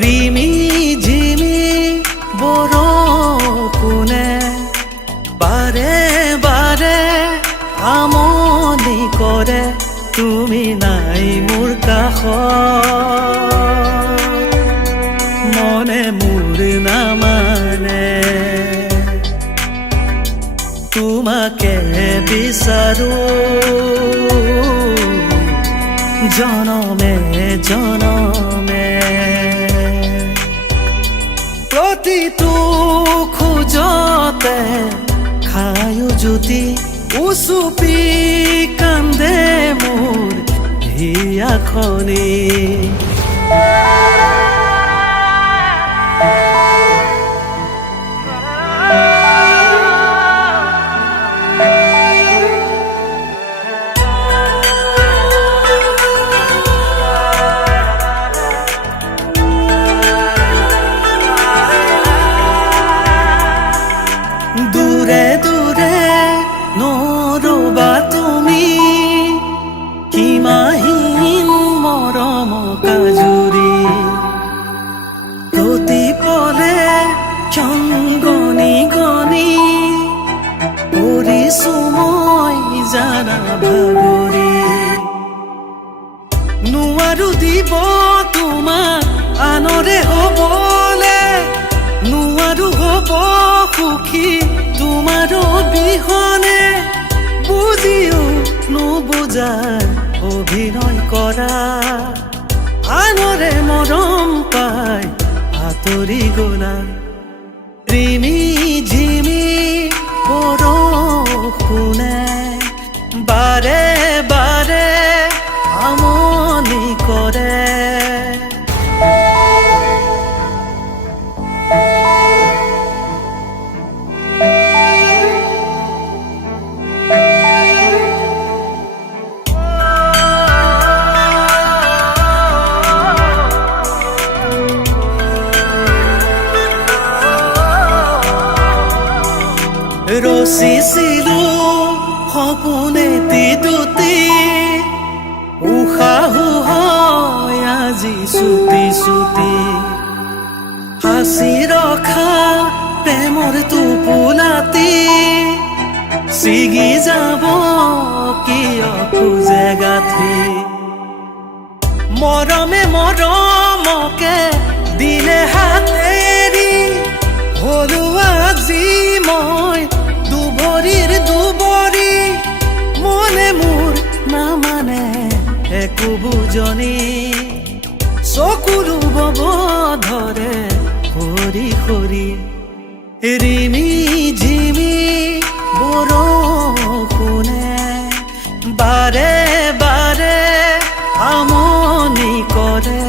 ৰিমি ঝিমি বৰষুণে বাৰে বাৰে আমনি কৰে তুমি নাই মোৰ কাষত মনে মোৰ নামানে তোমাকে বিচাৰো জনমে জনমে প্ৰতিটো খোজতে খায়ো জ্যোতি উচুপি কান্দে মোৰ হিয়াখনি দূৰে দূৰে নৰবা তুমি সীমাহীন মৰম কাজুৰি প্ৰতি পলে ক্ষণ গণি গণি কৰিছো মই জানা ভাগৰি নোৱাৰো দিব তোমাক আনৰে হ'বলে নোৱাৰো হ'ব সুখী তোমাৰ বিহনে বুজিও নুবুজাৰ অভিনয় কৰা আনৰে মৰম পাই আঁতৰি গলা ৰিমি ঝিমি বৰষুণে বাৰে বাৰে আমনি কৰে ৰচিছিলো সপোনেটি দুটি উশাহ হয় আজি চুটি চুটি সাঁচি ৰখা প্ৰেমৰ টোপোলাটি ছিগি যাব কিয় খোজে গাঁঠি মৰমে মৰমকে দিলে হাতেৰি হলো আজি মই দুবৰিৰ দুবৰি মনে মোৰ নামানে একো বুজনি চকুলো বব ধৰে সৰি সৰি ৰিমি ঝিমি বৰষুণে বাৰে বাৰে আমনি কৰে